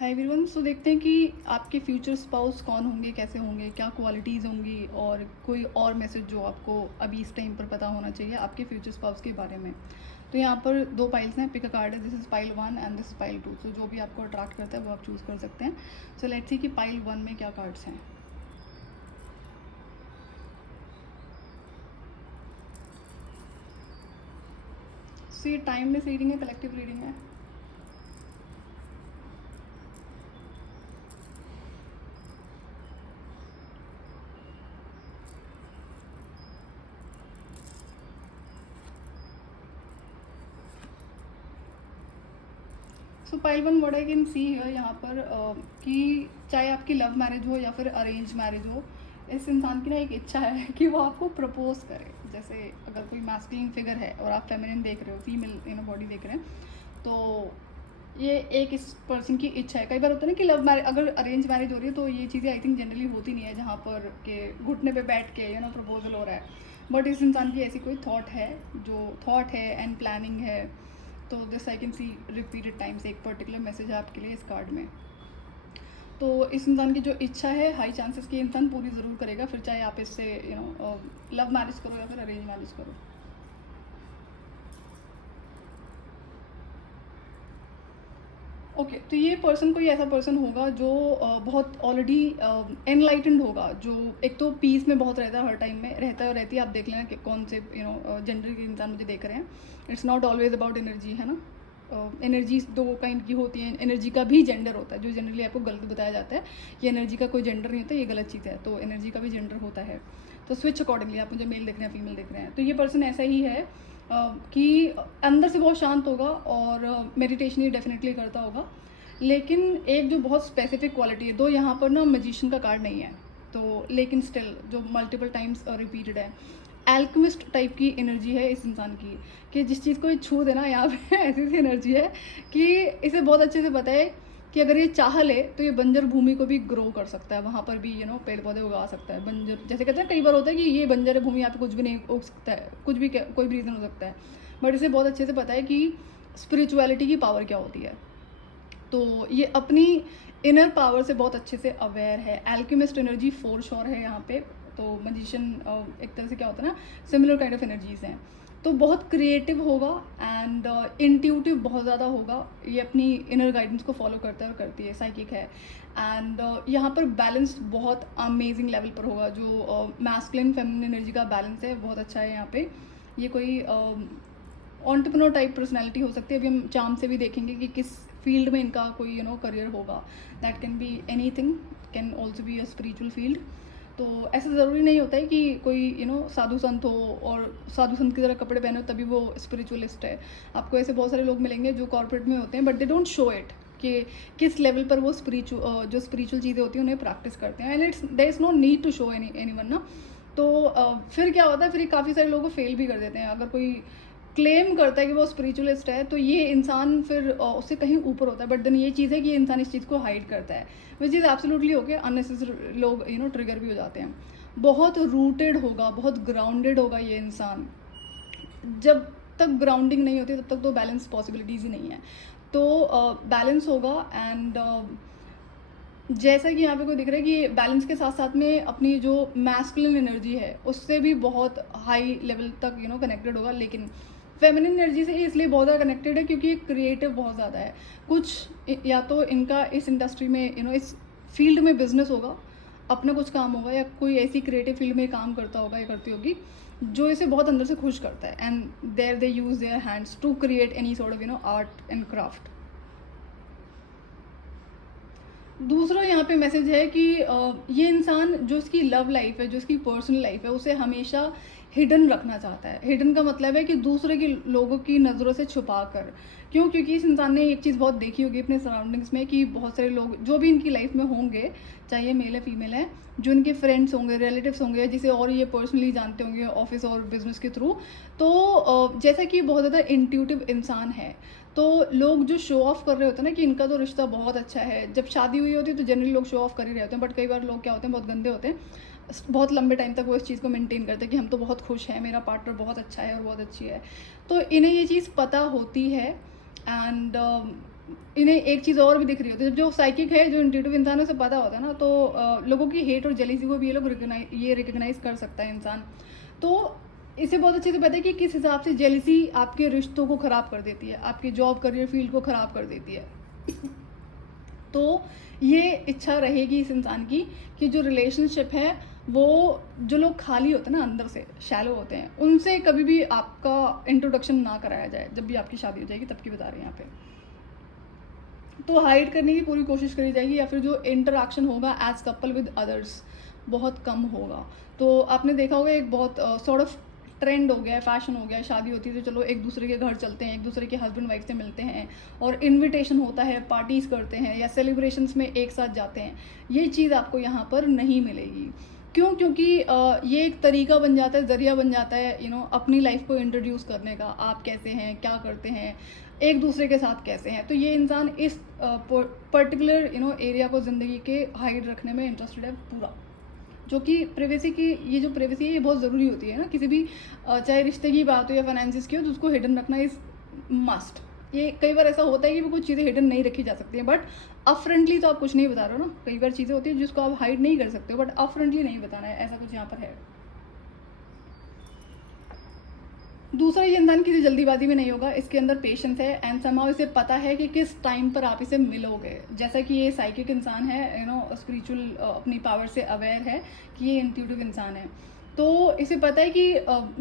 Hi everyone. सो देखते हैं कि आपके फ्यूचर स्पाउस कौन होंगे, कैसे होंगे, क्या क्वालिटीज़ होंगी और कोई और मैसेज जो आपको अभी इस टाइम पर पता होना चाहिए आपके फ्यूचर स्पाउस के बारे में। तो यहाँ पर दो पाइल्स हैं, पिक अ कार्ड है। This is pile 1 and this is pile 2। सो जो भी आपको अट्रैक्ट करता है वो आप चूज़ कर सकते हैं। सो लेट्स सी कि पाइल 1 में क्या कार्ड्स हैं। सो ये टाइमलेस रीडिंग है, कलेक्टिव रीडिंग है। सो पाइल 1 वर्ड आई कैन सी है यहाँ पर कि चाहे आपकी लव मैरिज हो या फिर अरेंज मैरिज हो, इस इंसान की ना एक इच्छा है कि वो आपको प्रपोज करे। जैसे अगर कोई मैस्कुलिन फिगर है और आप फेमिनिन देख रहे हो, फीमेल बॉडी देख रहे हैं, तो ये एक इस पर्सन की इच्छा है। कई बार होता है ना कि लव मैरिज, अगर अरेंज मैरिज हो रही है तो ये चीज़ें आई थिंक जनरली होती नहीं है, जहाँ पर के घुटने पे बैठ के प्रपोजल हो रहा है। बट इस इंसान की ऐसी कोई थॉट है एंड प्लानिंग है। तो this I can C repeated times, एक पर्टिकुलर मैसेज है आपके लिए इस कार्ड में। तो इस इंसान की जो इच्छा है, हाई चांसेस कि इंसान पूरी ज़रूर करेगा, फिर चाहे आप इससे लव मैरिज करो या फिर अरेंज मैरिज करो। ओके, तो ये पर्सन कोई ऐसा पर्सन होगा जो बहुत ऑलरेडी एनलाइटेंड होगा, जो एक तो पीस में बहुत रहता है, हर टाइम में रहता है और रहती है। आप देख लेना कि कौन से जेंडर के इंसान मुझे देख रहे हैं। It's not always about energy, है ना। एनर्जीज दो काइंड की होती हैं। एनर्जी का भी जेंडर होता है, जो जनरली आपको गलत बताया जाता है। ये एनर्जी का कोई जेंडर नहीं होता, ये गलत चीज़ है। तो एनर्जी का भी जेंडर होता है, तो स्विच अकॉर्डिंगली। आप मुझे मेल देख रहे हैं, फीमेल देख रहे हैं, तो ये पर्सन ऐसा ही है कि अंदर से बहुत शांत होगा और मेडिटेशन ही डेफिनेटली करता होगा। लेकिन एक जो बहुत स्पेसिफिक क्वालिटी है, दो यहाँ पर ना मैजिशियन का कार्ड नहीं है, तो लेकिन स्टिल जो मल्टीपल टाइम्स रिपीटेड है, एल्केमिस्ट टाइप की एनर्जी है इस इंसान की, कि जिस चीज़ को ये छू देना यहाँ पे ऐसी सी एनर्जी है कि इसे बहुत अच्छे से पता है कि अगर ये चाह ले तो ये बंजर भूमि को भी ग्रो कर सकता है, वहाँ पर भी पेड़ पौधे उगा सकता है। बंजर जैसे कहते हैं, कई बार होता है कि ये बंजर भूमि, यहाँ पे कुछ भी नहीं उग सकता है, कुछ भी कोई भी रीज़न हो सकता है। बट इसे बहुत अच्छे से पता है कि स्पिरिचुअलिटी की पावर क्या होती है। तो ये अपनी इनर पावर से बहुत अच्छे से अवेयर है। एल्केमिस्ट एनर्जी फोर श्योर है यहाँ पे। तो मैजिशियन एक तरह से क्या होता है ना, सिमिलर काइंड ऑफ एनर्जीज हैं। तो बहुत क्रिएटिव होगा एंड इंट्यूटिव बहुत ज़्यादा होगा। ये अपनी इनर गाइडेंस को फॉलो करता है और करती है, साइकिक है। एंड यहाँ पर बैलेंस बहुत अमेजिंग लेवल पर होगा। जो मैस्कुलिन फेमिनिन एनर्जी का बैलेंस है बहुत अच्छा है यहाँ पे। ये कोई एंटरप्रेन्योर टाइप पर्सनैलिटी हो सकती है। अभी हम चार्म से भी देखेंगे कि किस फील्ड में इनका कोई करियर होगा। That can be any thing, can also be a spiritual field. तो ऐसा ज़रूरी नहीं होता है कि कोई साधु संत हो और साधु संत की तरह कपड़े पहने हो तभी वो स्पिरिचुअलिस्ट है। आपको ऐसे बहुत सारे लोग मिलेंगे जो कॉर्पोरेट में होते हैं, but they don't show it कि किस लेवल पर वो जो स्पिरिचुअल चीज़ें होती हैं उन्हें प्रैक्टिस करते हैं। And it's there is no need to show any one ना। तो फिर क्या होता है, फिर काफ़ी सारे लोगों को फेल भी कर देते हैं। अगर कोई क्लेम करता है कि वो स्पिरिचुअलिस्ट है तो ये इंसान फिर उससे कहीं ऊपर होता है। बट देन ये चीज़ है कि ये इंसान इस चीज़ को हाइड करता है, which is absolutely okay. Unnecessary लोग ट्रिगर भी हो जाते हैं। बहुत रूटेड होगा, बहुत ग्राउंडेड होगा ये इंसान। जब तक ग्राउंडिंग नहीं होती तब तक तो बैलेंस पॉसिबिलिटीज़ ही नहीं है। तो बैलेंस होगा एंड जैसा कि यहाँ पे कोई दिख रहा है कि बैलेंस के साथ साथ में अपनी जो मैस्कुलिन एनर्जी है उससे भी बहुत हाई लेवल तक कनेक्टेड होगा। लेकिन फेमिनिन एनर्जी से इसलिए बहुत ज़्यादा कनेक्टेड है क्योंकि क्रिएटिव बहुत ज़्यादा है। कुछ या तो इनका इस इंडस्ट्री में इस फील्ड में बिजनेस होगा, अपना कुछ काम होगा, या कोई ऐसी क्रिएटिव फील्ड में काम करता होगा या करती होगी जो इसे बहुत अंदर से खुश करता है। And there they use their hands to create any sort of art and craft. दूसरा यहाँ पे मैसेज है कि ये इंसान जो इसकी लव लाइफ है, जो इसकी पर्सनल लाइफ है, उसे हमेशा हिडन रखना चाहता है। हिडन का मतलब है कि दूसरे के लोगों की नज़रों से छुपा कर। क्यों? क्योंकि इस इंसान ने एक चीज़ बहुत देखी होगी अपने सराउंडिंग्स में कि बहुत सारे लोग जो भी इनकी लाइफ में होंगे, चाहे ये मेल है फीमेल है, जो इनके फ्रेंड्स होंगे, रिलेटिव्स होंगे, जिसे और ये पर्सनली जानते होंगे ऑफिस और बिजनेस के थ्रू। तो जैसा कि बहुत ज़्यादा इंट्यूटिव इंसान है, तो लोग जो शो ऑफ कर रहे होते हैं ना कि इनका तो रिश्ता बहुत अच्छा है, जब शादी हुई होती है तो जनरली लोग शो ऑफ कर ही रहे होते हैं। बट कई बार लोग क्या होते हैं, बहुत गंदे होते हैं, बहुत लंबे टाइम तक वो इस चीज़ को मेंटेन करते हैं कि हम तो बहुत खुश हैं, मेरा पार्टनर बहुत अच्छा है और बहुत अच्छी है। तो इन्हें ये चीज़ पता होती है एंड इन्हें एक चीज़ और भी दिख रही होती है, जो साइकिक है, जो इंट्यूटिव इंसान है, उसे पता होता है ना, तो लोगों की हेट और जेलिसी को भी ये लोग रिकग्नाइज कर सकता है इंसान। तो इसे बहुत अच्छे से पता है कि किस हिसाब से जेलिसी आपके रिश्तों को ख़राब कर देती है, आपके जॉब करियर फील्ड को ख़राब कर देती है। तो ये इच्छा रहेगी इस इंसान की कि जो रिलेशनशिप है वो, जो लोग खाली होते हैं ना अंदर से, शैलो होते हैं, उनसे कभी भी आपका इंट्रोडक्शन ना कराया जाए। जब भी आपकी शादी हो जाएगी तब की बता रहे हैं यहाँ पे। तो हाइड करने की पूरी कोशिश करी जाएगी, या फिर जो इंटरेक्शन होगा एज कपल विद अदर्स बहुत कम होगा। तो आपने देखा होगा एक बहुत सॉर्ट ऑफ ट्रेंड हो गया है, फैशन हो गया है, शादी होती है तो चलो एक दूसरे के घर चलते हैं, एक दूसरे के हस्बैंड वाइफ से मिलते हैं, और इनविटेशन होता है, पार्टीज़ करते हैं, या सेलिब्रेशंस में एक साथ जाते हैं। ये चीज़ आपको यहाँ पर नहीं मिलेगी। क्यों? क्योंकि ये एक तरीका बन जाता है, ज़रिया बन जाता है अपनी लाइफ को इंट्रोड्यूस करने का। आप कैसे हैं, क्या करते हैं, एक दूसरे के साथ कैसे हैं। तो ये इंसान इस पर्टिकुलर एरिया को ज़िंदगी के हाइड रखने में इंटरेस्टेड है पूरा। जो कि प्राइवेसी की, ये जो प्राइवेसी है ये बहुत ज़रूरी होती है ना, किसी भी चाहे रिश्ते की बात हो या फाइनेंसिस की हो, तो उसको हिडन रखना इज़ मस्ट। ये कई बार ऐसा होता है कि वो कुछ चीज़ें हिडन नहीं रखी जा सकती हैं, बट अपफ्रंटली तो आप कुछ नहीं बता रहे हो ना। कई बार चीज़ें होती है जिसको आप हाइड नहीं कर सकते हो, बट अपफ्रंटली नहीं बताना है, ऐसा कुछ यहाँ पर है। दूसरा, ये इंसान किसी जल्दीबाजी में नहीं होगा, इसके अंदर पेशेंस है, एंड समाउ इसे पता है कि किस टाइम पर आप इसे मिलोगे। जैसा कि ये साइकिक इंसान है, स्पिरिचुअल अपनी पावर से अवेयर है कि ये इंट्यूटिव इंसान है, तो इसे पता है कि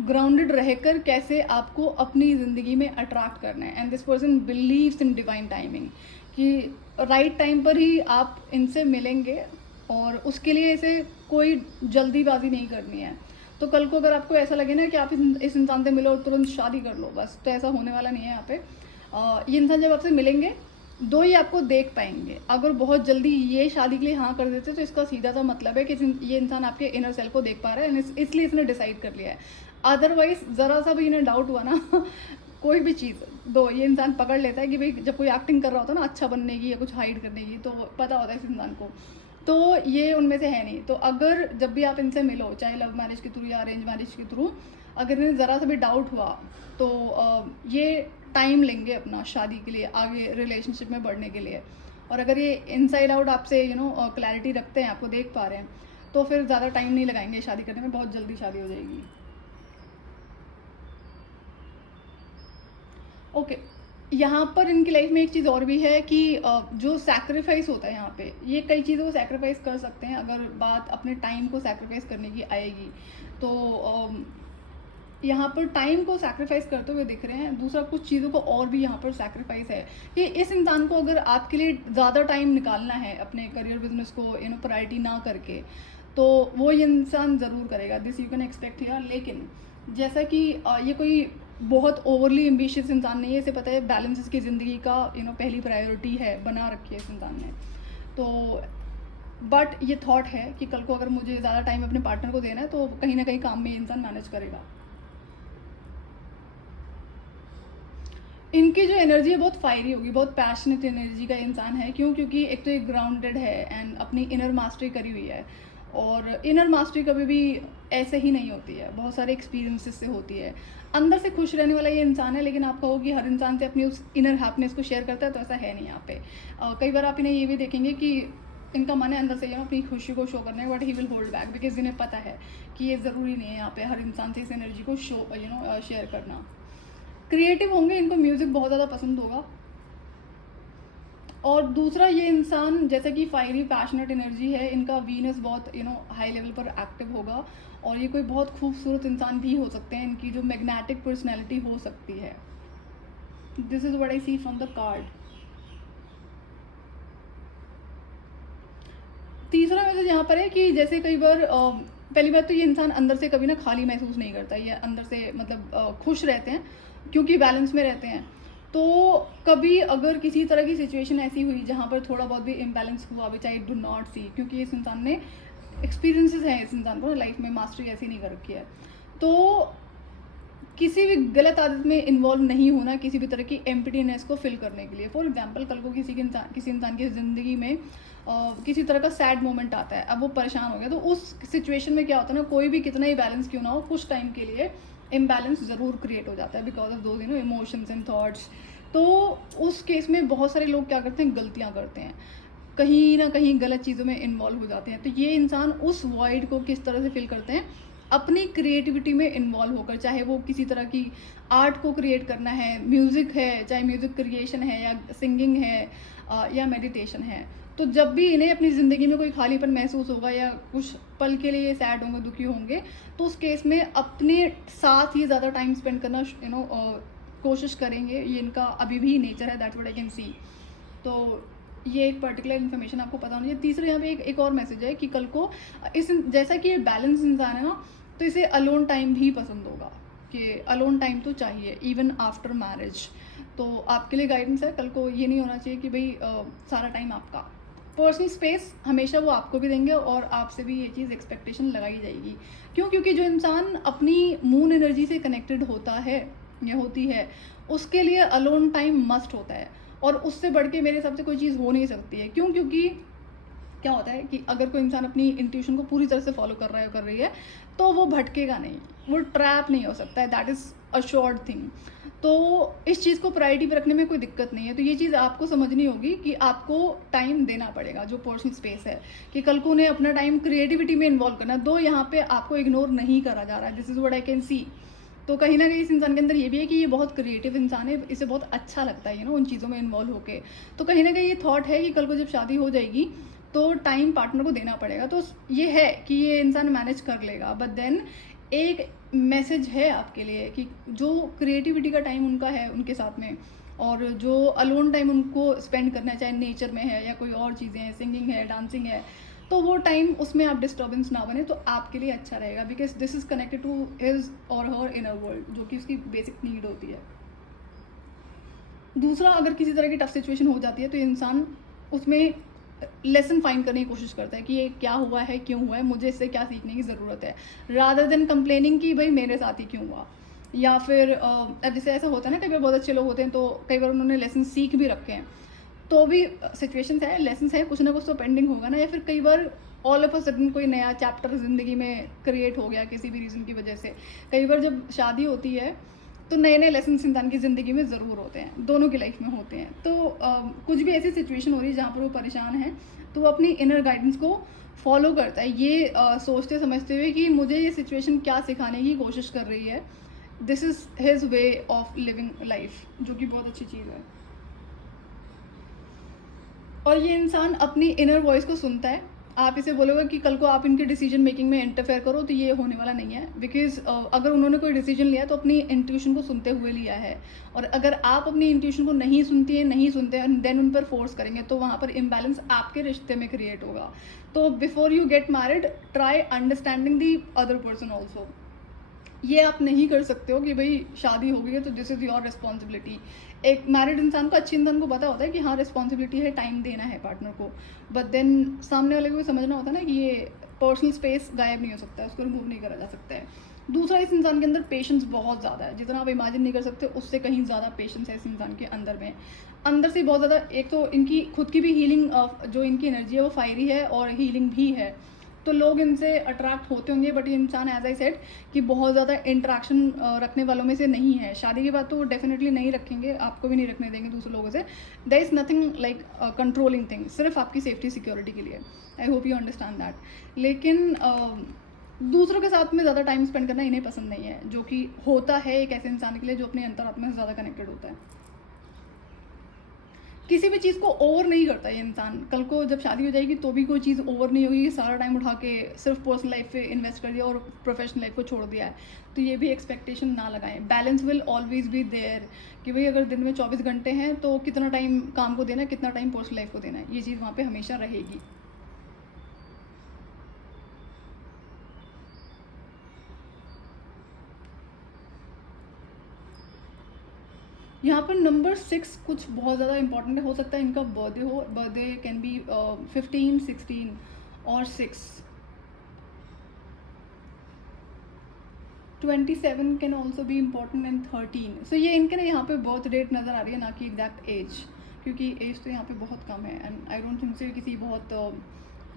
ग्राउंडेड रहकर कैसे आपको अपनी ज़िंदगी में अट्रैक्ट करना है। And this person believes in divine timing, कि राइट टाइम पर ही आप इनसे मिलेंगे, और उसके लिए इसे कोई जल्दीबाजी नहीं करनी है। तो कल को अगर आपको ऐसा लगे ना कि आप इस इंसान से मिलो और तुरंत शादी कर लो, बस, तो ऐसा होने वाला नहीं है यहाँ पे। ये इंसान जब आपसे मिलेंगे, दो ही आपको देख पाएंगे। अगर बहुत जल्दी ये शादी के लिए हाँ कर देते तो इसका सीधा सा मतलब है कि ये इंसान आपके इनर सेल्फ को देख पा रहा है, इसलिए इसने डिसाइड कर लिया है। अदरवाइज ज़रा सा भी इन्हें डाउट हुआ ना कोई भी चीज़, दो ये इंसान पकड़ लेता है कि भाई जब कोई एक्टिंग कर रहा होता है ना अच्छा बनने की या कुछ हाइड करने की, तो पता होता है इस इंसान को। तो ये उनमें से है नहीं। तो अगर जब भी आप इनसे मिलो, चाहे लव मैरिज के थ्रू या अरेंज मैरिज के थ्रू, अगर इन्हें ज़रा सा भी डाउट हुआ तो ये टाइम लेंगे अपना शादी के लिए, आगे रिलेशनशिप में बढ़ने के लिए। और अगर ये इनसाइड आउट आपसे क्लैरिटी रखते हैं, आपको देख पा रहे हैं, तो फिर ज़्यादा टाइम नहीं लगाएंगे शादी करने में, बहुत जल्दी शादी हो जाएगी। ओके, यहाँ पर इनकी लाइफ में एक चीज़ और भी है कि जो सैक्रिफाइस होता है यहाँ पे, ये कई चीज़ों को सैक्रिफाइस कर सकते हैं। अगर बात अपने टाइम को सैक्रिफाइस करने की आएगी तो यहाँ पर टाइम को सैक्रिफाइस करते हुए दिख रहे हैं। दूसरा, कुछ चीज़ों को और भी यहाँ पर सैक्रिफाइस है कि इस इंसान को अगर आपके लिए ज़्यादा टाइम निकालना है अपने करियर बिजनेस को प्रायोरिटी ना करके, तो वो ये इंसान ज़रूर करेगा, this you can expect here. लेकिन जैसा कि ये कोई बहुत ओवरली एम्बिशियस इंसान नहीं है, इसे पता है बैलेंस इसकी ज़िंदगी का पहली प्रायोरिटी है, बना रखी है इस इंसान ने। तो बट ये थॉट है कि कल को अगर मुझे ज़्यादा टाइम अपने पार्टनर को देना है तो कहीं ना कहीं काम में ये इंसान मैनेज करेगा। इनकी जो एनर्जी है बहुत फायरी होगी, बहुत पैशनेट एनर्जी का इंसान है। क्यों? क्योंकि एक तो एक ग्राउंडेड है एंड अपनी इनर मास्टरी करी हुई है, और इनर मास्टरी कभी भी ऐसे ही नहीं होती है, बहुत सारे एक्सपीरियंसेस से होती है। अंदर से खुश रहने वाला ये इंसान है, लेकिन आप कहो कि हर इंसान से अपनी उस इनर हैप्पीनेस को शेयर करता है, तो ऐसा है नहीं यहाँ पे। कई बार आप इन्हें ये भी देखेंगे कि इनका मन है अंदर से अपनी खुशी को शो करने, but he will hold back, because इन्हें पता है कि ये ज़रूरी नहीं है यहाँ पे हर इंसान से इस एनर्जी को शो शेयर करना। क्रिएटिव होंगे, इनको म्यूज़िक बहुत ज़्यादा पसंद होगा। और दूसरा, ये इंसान जैसा कि फायरी पैशनेट एनर्जी है, इनका वीनस बहुत हाई लेवल पर एक्टिव होगा, और ये कोई बहुत खूबसूरत इंसान भी हो सकते हैं। इनकी जो मैग्नेटिक पर्सनैलिटी हो सकती है। This is what I see from the card. तीसरा मैसेज यहाँ पर है कि जैसे कई बार पहली बात तो ये इंसान अंदर से कभी ना खाली महसूस नहीं करता, ये अंदर से मतलब खुश रहते हैं क्योंकि बैलेंस में रहते हैं। तो कभी अगर किसी तरह की सिचुएशन ऐसी हुई जहाँ पर थोड़ा बहुत भी इम्बैलेंस हुआ, विच आई डू नॉट सी, क्योंकि इस इंसान ने एक्सपीरियंसेस हैं, इस इंसान को लाइफ में मास्टरी ऐसी नहीं कर रखी है, तो किसी भी गलत आदत में इन्वॉल्व नहीं होना किसी भी तरह की एम्प्टीनेस को फिल करने के लिए। फॉर एग्जांपल, कल को किसी इंसान की ज़िंदगी में किसी तरह का सैड मोमेंट आता है, अब वो परेशान हो गया, तो उस सिचुएशन में क्या होता है ना, कोई भी कितना ही बैलेंस क्यों ना हो, कुछ टाइम के लिए इम्बैलेंस ज़रूर क्रिएट हो जाता है because of those emotions and thoughts तो उस केस में बहुत सारे लोग क्या करते हैं, गलतियाँ करते हैं, कहीं ना कहीं गलत चीज़ों में इन्वॉल्व हो जाते हैं। तो ये इंसान उस वॉइड को किस तरह से फिल करते हैं, अपनी क्रिएटिविटी में इन्वॉल्व होकर, चाहे वो किसी तरह की आर्ट को क्रिएट करना है, म्यूज़िक है, चाहे म्यूज़िक क्रिएशन है या सिंगिंग है या मेडिटेशन है। तो जब भी इन्हें अपनी ज़िंदगी में कोई खालीपन महसूस होगा या कुछ पल के लिए सैड होंगे, दुखी होंगे, तो उस केस में अपने साथ ही ज़्यादा टाइम स्पेंड करना कोशिश करेंगे। ये इनका अभी भी नेचर है, दैट्स व्हाट आई कैन सी। तो ये एक पर्टिकुलर इन्फॉर्मेशन आपको पता होनी चाहिए। तीसरा यहाँ पे एक और मैसेज है कि कल को इस जैसा कि ये बैलेंस इंसान है ना, तो इसे अलोन टाइम भी पसंद होगा, कि अलोन टाइम तो चाहिए इवन आफ्टर मैरिज। तो आपके लिए गाइडेंस है, कल को ये नहीं होना चाहिए कि भाई सारा टाइम आपका। पर्सनल स्पेस हमेशा वो आपको भी देंगे और आपसे भी ये चीज़ एक्सपेक्टेशन लगाई जाएगी। क्यों? क्योंकि जो इंसान अपनी मून एनर्जी से कनेक्टेड होता है या होती है, उसके लिए अलोन टाइम मस्ट होता है, और उससे बढ़ के मेरे हिसाब से कोई चीज़ हो नहीं सकती है। क्यों? क्योंकि क्या होता है कि अगर कोई इंसान अपनी इंट्यूशन को पूरी तरह से फॉलो कर रहा है, कर रही है, तो वो भटकेगा नहीं, वो ट्रैप नहीं हो सकता है, दैट इज़ अश्योर्ड थिंग। तो इस चीज़ को प्रायोरिटी पर रखने में कोई दिक्कत नहीं है। तो ये चीज़ आपको समझनी होगी कि आपको टाइम देना पड़ेगा, जो पर्सनल स्पेस है, कि कल को उन्हें अपना टाइम क्रिएटिविटी में इन्वॉल्व करना, दो यहाँ पे आपको इग्नोर नहीं करा जा रहा है, this is what I can सी। तो कहीं ना कहीं इस इंसान के अंदर ये भी है कि ये बहुत क्रिएटिव इंसान है, इसे बहुत अच्छा लगता है उन चीज़ों में इन्वॉल्व होके। तो कहीं ना कहीं ये थॉट है कि कल को जब शादी हो जाएगी तो टाइम पार्टनर को देना पड़ेगा। तो ये है कि ये इंसान मैनेज कर लेगा। बट देन एक मैसेज है आपके लिए कि जो क्रिएटिविटी का टाइम उनका है उनके साथ में, और जो अलोन टाइम उनको स्पेंड करना है, चाहे नेचर में है या कोई और चीज़ें हैं, सिंगिंग है, डांसिंग है, तो वो टाइम उसमें आप डिस्टर्बेंस ना बने तो आपके लिए अच्छा रहेगा, because this is connected to his और हर इनर वर्ल्ड, जो कि उसकी बेसिक नीड होती है। दूसरा, अगर किसी तरह की टफ सिचुएशन हो जाती है तो इंसान उसमें लेसन फाइंड करने की कोशिश करता है कि ये क्या हुआ है, क्यों हुआ है, मुझे इससे क्या सीखने की ज़रूरत है, रादर देन कंप्लेनिंग कि भाई मेरे साथ ही क्यों हुआ। या फिर अब जैसे ऐसा होता है ना, कई बार बहुत अच्छे लोग होते हैं तो कई बार उन्होंने लेसन सीख भी रखे हैं, तो भी सिचुएशंस है, लेसन्स है, कुछ ना कुछ तो पेंडिंग होगा ना। या फिर कई बार ऑल ऑफ अ सडन कोई नया चैप्टर ज़िंदगी में क्रिएट हो गया किसी भी रीज़न की वजह से। कई बार जब शादी होती है तो नए नए लेसन्स इंसान की ज़िंदगी में ज़रूर होते हैं, दोनों की लाइफ में होते हैं। तो कुछ भी ऐसी सिचुएशन हो रही है जहाँ पर वो परेशान है, तो वो अपनी इनर गाइडेंस को फॉलो करता है, ये सोचते समझते हुए कि मुझे ये सिचुएशन क्या सिखाने की कोशिश कर रही है। This is his way of living life, जो कि बहुत अच्छी चीज़ है। और ये इंसान अपनी इनर वॉइस को सुनता है। आप इसे बोलोगे कि कल को आप इनके डिसीजन मेकिंग में इंटरफेयर करो, तो ये होने वाला नहीं है, बिकॉज अगर उन्होंने कोई डिसीजन लिया तो अपनी इंट्यूशन को सुनते हुए लिया है। और अगर आप अपनी इंट्यूशन को नहीं सुनते हैं देन उन पर फोर्स करेंगे, तो वहाँ पर इम्बैलेंस आपके रिश्ते में क्रिएट होगा। तो before you get married, try understanding the other person also. ये आप नहीं कर सकते हो कि भाई शादी हो गई है तो दिस इज़ योर रिस्पॉन्सिबिलिटी। एक मैरिड इंसान को, अच्छे इंसान को पता होता है कि हाँ रिस्पॉन्सिबिलिटी है, टाइम देना है पार्टनर को, बट देन सामने वाले को भी समझना होता है ना कि ये पर्सनल स्पेस गायब नहीं हो सकता है, उसको रिमूव नहीं करा जा सकता है। दूसरा, इस इंसान के अंदर पेशेंस बहुत ज़्यादा है, जितना आप इमेजिन नहीं कर सकते उससे कहीं ज़्यादा पेशेंस है इस इंसान के अंदर में, अंदर से बहुत ज़्यादा। एक तो इनकी खुद की भी हीलिंग, जो इनकी एनर्जी है वो फायरी है और हीलिंग भी है, तो लोग इनसे अट्रैक्ट होते होंगे। बट ये इंसान, एज आई सेड, कि बहुत ज़्यादा इंट्रैक्शन रखने वालों में से नहीं है। शादी के बाद तो वो डेफिनेटली नहीं रखेंगे, आपको भी नहीं रखने देंगे दूसरे लोगों से। There is nothing like controlling thing, सिर्फ आपकी सेफ्टी सिक्योरिटी के लिए। I hope you understand that. लेकिन दूसरों के साथ में ज़्यादा टाइम स्पेंड करना इन्हें पसंद नहीं है, जो कि होता है एक ऐसे इंसान के लिए जो अपने अंतरात्मा से ज़्यादा कनेक्टेड होता है। किसी भी चीज़ को ओवर नहीं करता ये इंसान। कल को जब शादी हो जाएगी तो भी कोई चीज़ ओवर नहीं होगी, सारा टाइम उठा के सिर्फ पर्सनल लाइफ पे इन्वेस्ट कर दिया और प्रोफेशनल लाइफ को छोड़ दिया है। तो ये भी एक्सपेक्टेशन ना लगाएं। Balance will always be there, कि भाई अगर दिन में 24 घंटे हैं तो कितना टाइम काम को देना है, कितना टाइम पर्सनल लाइफ को देना है, ये चीज़ वहाँ पर हमेशा रहेगी। यहाँ पर नंबर 6 कुछ बहुत ज़्यादा इंपॉर्टेंट हो सकता है। इनका बर्थडे हो, बर्थडे कैन बी 15, 16 और 6। 27 can also B important and 13। सो ये इनके ना यहाँ पे बर्थ डेट नज़र आ रही है, ना कि एग्जैक्ट एज, क्योंकि एज तो यहाँ पे बहुत कम है। एंड आई डोंट थिंक से किसी बहुत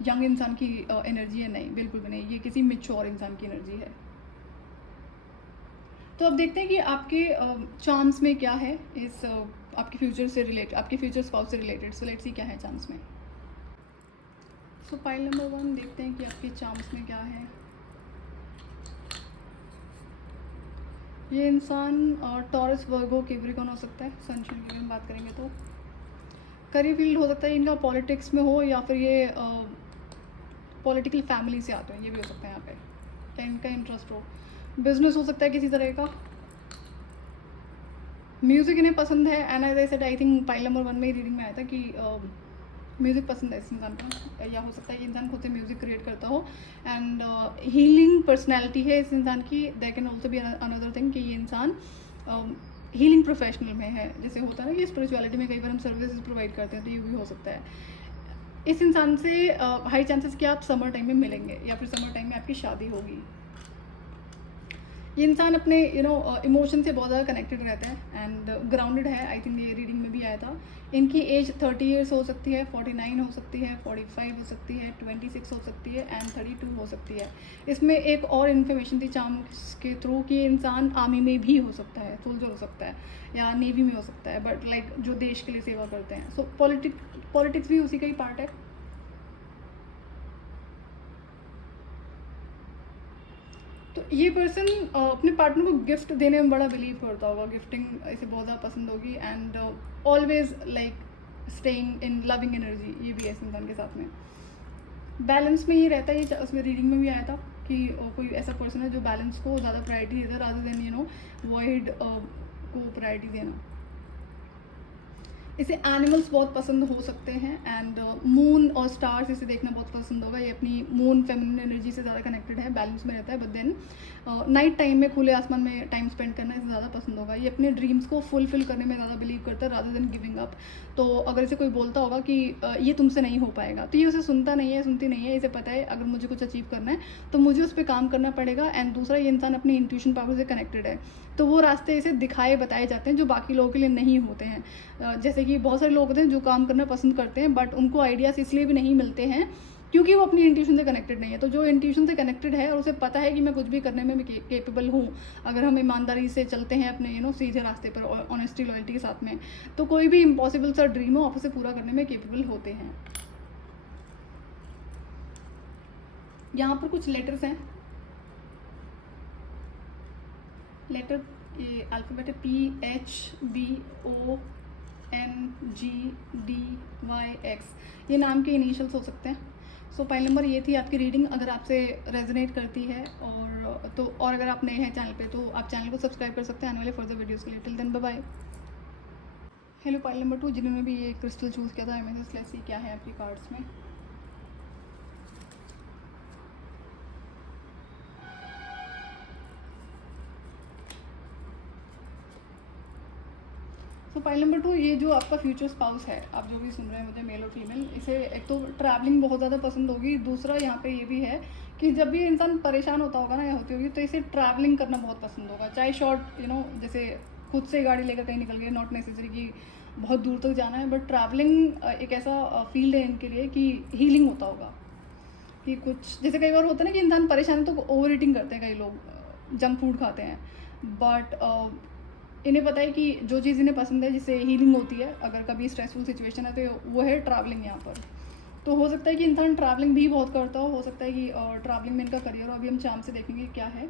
यंग इंसान की एनर्जी है, नहीं, बिल्कुल भी नहीं। ये किसी मैच्योर इंसान की एनर्जी है। तो अब देखते हैं कि आपके चार्म्स में क्या है इस आपके फ्यूचर से रिलेटेड, आपके फ्यूचर स्पाउस से रिलेटेड। सो लेट्स सी क्या है चार्म्स में। सो पाइल नंबर 1 देखते हैं कि आपके चार्म्स में क्या है। ये इंसान टॉरस, वर्गो, कैप्रिकॉर्न हो सकता है। सनशाइन की हम बात करेंगे तो करियर फील्ड हो सकता है इनका पॉलिटिक्स में हो, या फिर ये पॉलिटिकल फैमिली से आते हैं, ये भी हो सकता है यहाँ पे। या इनका इंटरेस्ट हो, बिजनेस हो सकता है किसी तरह का। म्यूज़िक इन्हें पसंद है, and as I said I think pile number 1 में ही रीडिंग में आया था कि म्यूज़िक पसंद है इस इंसान को, या हो सकता है ये इंसान खुद से म्यूज़िक क्रिएट करता हो। एंड हीलिंग पर्सनैलिटी है इस इंसान की। There can also be another thing कि ये इंसान हीलिंग प्रोफेशनल में है। जैसे होता है ना कि स्पिरिचुअलिटी में कई बार हम सर्विसेज प्रोवाइड करते हैं, तो ये भी हो सकता है। इस इंसान से हाई चांसेस कि आप समर टाइम में मिलेंगे, या फिर समर टाइम में आपकी शादी होगी। ये इंसान अपने इमोशन से बहुत ज़्यादा कनेक्टेड रहता है एंड ग्राउंडेड है। आई थिंक ये रीडिंग में भी आया था। इनकी एज 30 ईयर्स हो सकती है, 49 हो सकती है, 45 हो सकती है, 26 हो सकती है, एंड 32 हो सकती है। इसमें एक और इन्फॉर्मेशन थी चार्म्स के थ्रू कि ये इंसान आर्मी में भी हो सकता है, सोल्जर हो सकता है, या नेवी में हो सकता है, बट लाइक जो देश के लिए सेवा करते हैं। सो पॉलिटिक्स भी उसी का ही पार्ट है। तो ये पर्सन अपने पार्टनर को गिफ्ट देने में बड़ा बिलीव करता होगा। गिफ्टिंग इसे बहुत ज़्यादा पसंद होगी, and always like staying in loving energy, ये भी है इस इंसान के साथ में। बैलेंस में ये रहता है, ये उसमें रीडिंग में भी आया था कि कोई ऐसा पर्सन है जो बैलेंस को ज़्यादा प्रायोरिटी देता है रादर देन वॉइड को प्रायोरिटी देना। इसे एनिमल्स बहुत पसंद हो सकते हैं, एंड मून और स्टार्स इसे देखना बहुत पसंद होगा। ये अपनी मून फेमिनिन एनर्जी से ज़्यादा कनेक्टेड है, बैलेंस में रहता है, बट देन नाइट टाइम में खुले आसमान में टाइम स्पेंड करना इसे ज़्यादा पसंद होगा। ये अपने ड्रीम्स को फुलफिल करने में ज़्यादा बिलीव करता है रादर देन गिविंग अप। तो अगर इसे कोई बोलता होगा कि ये तुमसे नहीं हो पाएगा, तो ये उसे सुनता नहीं है, सुनती नहीं है। इसे पता है अगर मुझे कुछ अचीव करना है तो मुझे उस पर काम करना पड़ेगा। एंड दूसरा, ये इंसान अपनी इंट्यूशन पावर से कनेक्टेड है, तो वो रास्ते इसे दिखाए बताए जाते हैं जो बाकी लोगों के लिए नहीं होते हैं। जैसे कि बहुत सारे लोग होते हैं जो काम करना पसंद करते हैं, बट उनको आइडियाज़ इसलिए भी नहीं मिलते हैं क्योंकि वो अपनी इंट्यूशन से कनेक्टेड नहीं है। तो जो इंट्यूशन से कनेक्टेड है और उसे पता है कि मैं कुछ भी करने में केपेबल हूँ, अगर हम ईमानदारी से चलते हैं अपने सीधे रास्ते पर, ऑनेस्टी लॉयल्टी के साथ में, तो कोई भी इम्पॉसिबल सा ड्रीम हो आप उसे पूरा करने में केपेबल होते हैं। यहाँ पर कुछ लेटर्स हैं। लेटर, ये अल्फ़ाबेट है PHBONGDYX, ये नाम के इनिशियल्स हो सकते हैं। सो पाइल नंबर ये थी आपकी रीडिंग। अगर आपसे रेजोनेट करती है और अगर आप नए हैं चैनल पे, तो आप चैनल को सब्सक्राइब कर सकते हैं आने वाले फर्दर वीडियोज़ के लिए। Till then bye bye. Hello pile number 2, जिन्होंने भी ये क्रिस्टल चूज़ किया था, एमएसएस लेसी क्या है आपकी कार्ड्स में। तो पाइल नंबर 2, ये जो आपका फ्यूचर स्पाउस है, आप जो भी सुन रहे हैं मुझे, मेल और फीमेल, इसे एक तो ट्रैवलिंग बहुत ज़्यादा पसंद होगी। दूसरा यहाँ पे ये भी है कि जब भी इंसान परेशान होता होगा ना, या होती होगी, तो इसे ट्रैवलिंग करना बहुत पसंद होगा। चाहे शॉर्ट जैसे खुद से गाड़ी लेकर कहीं निकल गए, नॉट नेसेसरी कि बहुत दूर तक जाना है, बट ट्रैवलिंग एक ऐसा फील्ड है इनके लिए कि हीलिंग होता होगा। कि कुछ जैसे कई बार होता है ना कि इंसान परेशान है तो ओवर ईटिंग करते हैं, कई लोग जंक फूड खाते हैं, बट इन्हें पता है कि जो चीज़ इन्हें पसंद है जिससे हीलिंग होती है अगर कभी स्ट्रेसफुल सिचुएशन है, तो वो है ट्रैवलिंग यहाँ पर। तो हो सकता है कि इंसान ट्रैवलिंग भी बहुत करता हो सकता है कि ट्रैवलिंग में इनका करियर हो। अभी हम चार्म से देखेंगे क्या है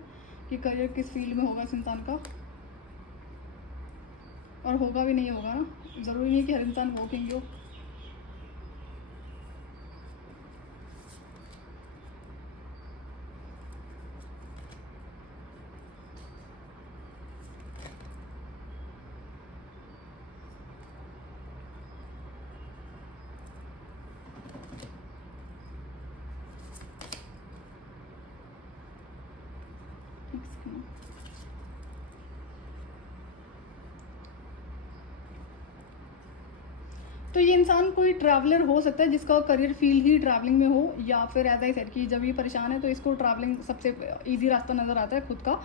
कि करियर किस फील्ड में होगा इस इंसान का, और होगा भी नहीं होगा ना, ज़रूरी नहीं है कि हर इंसान वर्किंग हो। तो ये इंसान कोई ट्रैवलर हो सकता है जिसका करियर फील्ड ही ट्रैवलिंग में हो, या फिर एज आई सेड कि जब ये परेशान है तो इसको ट्रैवलिंग सबसे इजी रास्ता नज़र आता है खुद का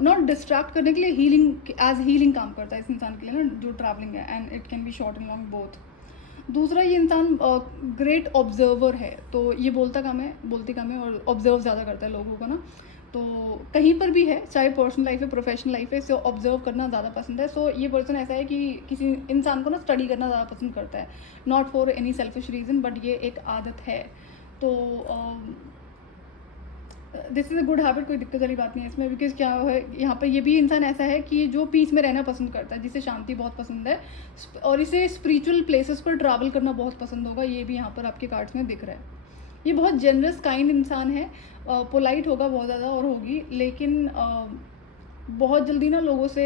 नॉट डिस्ट्रैक्ट करने के लिए। हीलिंग एज हीलिंग काम करता है इस इंसान के लिए ना, जो ट्रैवलिंग है, and it can be short and long both. दूसरा, ये इंसान ग्रेट ऑब्जर्वर है, तो ये बोलती कम है और ऑब्जर्व ज़्यादा करता है लोगों का ना। तो कहीं पर भी है, चाहे पर्सनल लाइफ है, प्रोफेशनल लाइफ है, इसे ऑब्जर्व करना ज़्यादा पसंद है. सो ये पर्सन ऐसा है कि किसी इंसान को ना स्टडी करना ज़्यादा पसंद करता है, not for any selfish reason, but ये एक आदत है. तो this is a good habit, कोई दिक्कत वाली बात नहीं है इसमें. बिकॉज क्या है, यहाँ पर ये भी इंसान ऐसा है कि जो पीस में रहना पसंद करता है, जिसे शांति बहुत पसंद है, और इसे स्पिरिचुअल प्लेसेस पर ट्रैवल करना बहुत पसंद होगा. ये भी यहाँ पर आपके कार्ड्स में दिख रहा है. ये बहुत जेनरस काइंड इंसान है, पोलाइट होगा बहुत ज़्यादा और होगी, लेकिन बहुत जल्दी ना लोगों से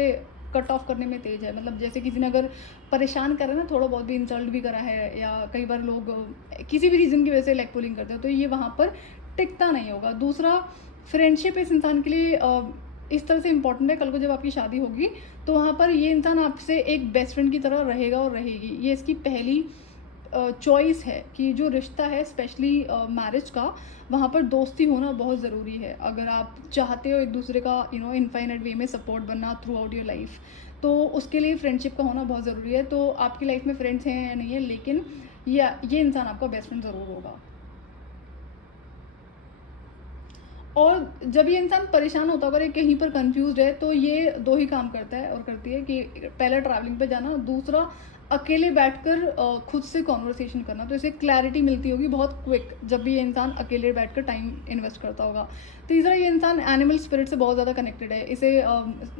कट ऑफ करने में तेज है. मतलब जैसे किसी ने अगर परेशान करा ना, थोड़ा बहुत भी इंसल्ट भी करा है, या कई बार लोग किसी भी रीज़न की वजह से लेग पुलिंग करते हैं, तो ये वहाँ पर टिकता नहीं होगा. दूसरा, फ्रेंडशिप इस इंसान के लिए इस तरह से इम्पॉर्टेंट है, कल को जब आपकी शादी होगी तो वहाँ पर ये इंसान आपसे एक बेस्ट फ्रेंड की तरह रहेगा और रहेगी. ये इसकी पहली चॉइस है कि जो रिश्ता है, स्पेशली मैरिज का, वहाँ पर दोस्ती होना बहुत ज़रूरी है. अगर आप चाहते हो एक दूसरे का इनफाइनाइट वे में सपोर्ट बनना थ्रू आउट योर लाइफ, तो उसके लिए फ्रेंडशिप का होना बहुत ज़रूरी है. तो आपकी लाइफ में फ्रेंड्स हैं या नहीं है, लेकिन ये इंसान आपका बेस्ट फ्रेंड ज़रूर होगा. और जब ये इंसान परेशान होता है, अगर ये कहीं पर कंफ्यूज है, तो ये दो ही काम करता है और करती है कि पहला ट्रैवलिंग पे जाना, दूसरा अकेले बैठकर खुद से कॉन्वर्सेशन करना. तो इसे क्लैरिटी मिलती होगी बहुत क्विक जब भी ये इंसान अकेले बैठकर टाइम इन्वेस्ट करता होगा. तीसरा, ये इंसान एनिमल स्पिरिट से बहुत ज़्यादा कनेक्टेड है. इसे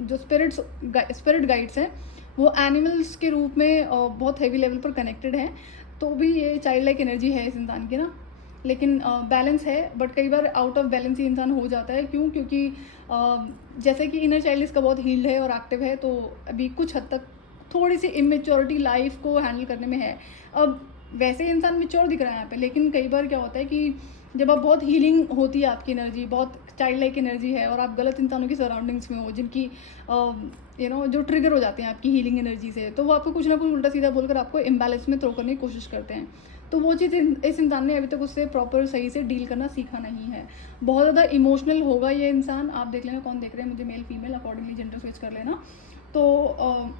जो स्पिरिट गाइड्स हैं वो एनिमल्स के रूप में बहुत हैवी लेवल पर कनेक्टेड हैं. तो भी ये चाइल्ड लाइक एनर्जी है इस इंसान की ना, लेकिन बैलेंस है. बट कई बार आउट ऑफ बैलेंस ही इंसान हो जाता है. क्यों? क्योंकि जैसे कि इनर चाइल्ड इसका बहुत हील्ड है और एक्टिव है, तो अभी कुछ हद तक थोड़ी सी इमेच्योरिटी लाइफ को हैंडल करने में है. अब वैसे इंसान मेच्योर दिख रहा है यहाँ पे, लेकिन कई बार क्या होता है कि जब आप बहुत हीलिंग होती है आपकी एनर्जी, बहुत चाइल्ड लाइक एनर्जी है, और आप गलत इंसानों की सराउंडिंग्स में हो, जिनकी जो ट्रिगर हो जाते हैं आपकी हीलिंग एनर्जी से, तो वो आपको कुछ ना कुछ उल्टा सीधा बोलकर आपको इम्बैलेंस में थ्रो करने की कोशिश करते हैं. तो वो चीज़ इस इंसान ने अभी तक उससे प्रॉपर सही से डील करना सीखा नहीं है. बहुत ज़्यादा इमोशनल होगा ये इंसान. आप देख लेना कौन देख रहे हैं, मुझे male female accordingly gender switch कर लेना. तो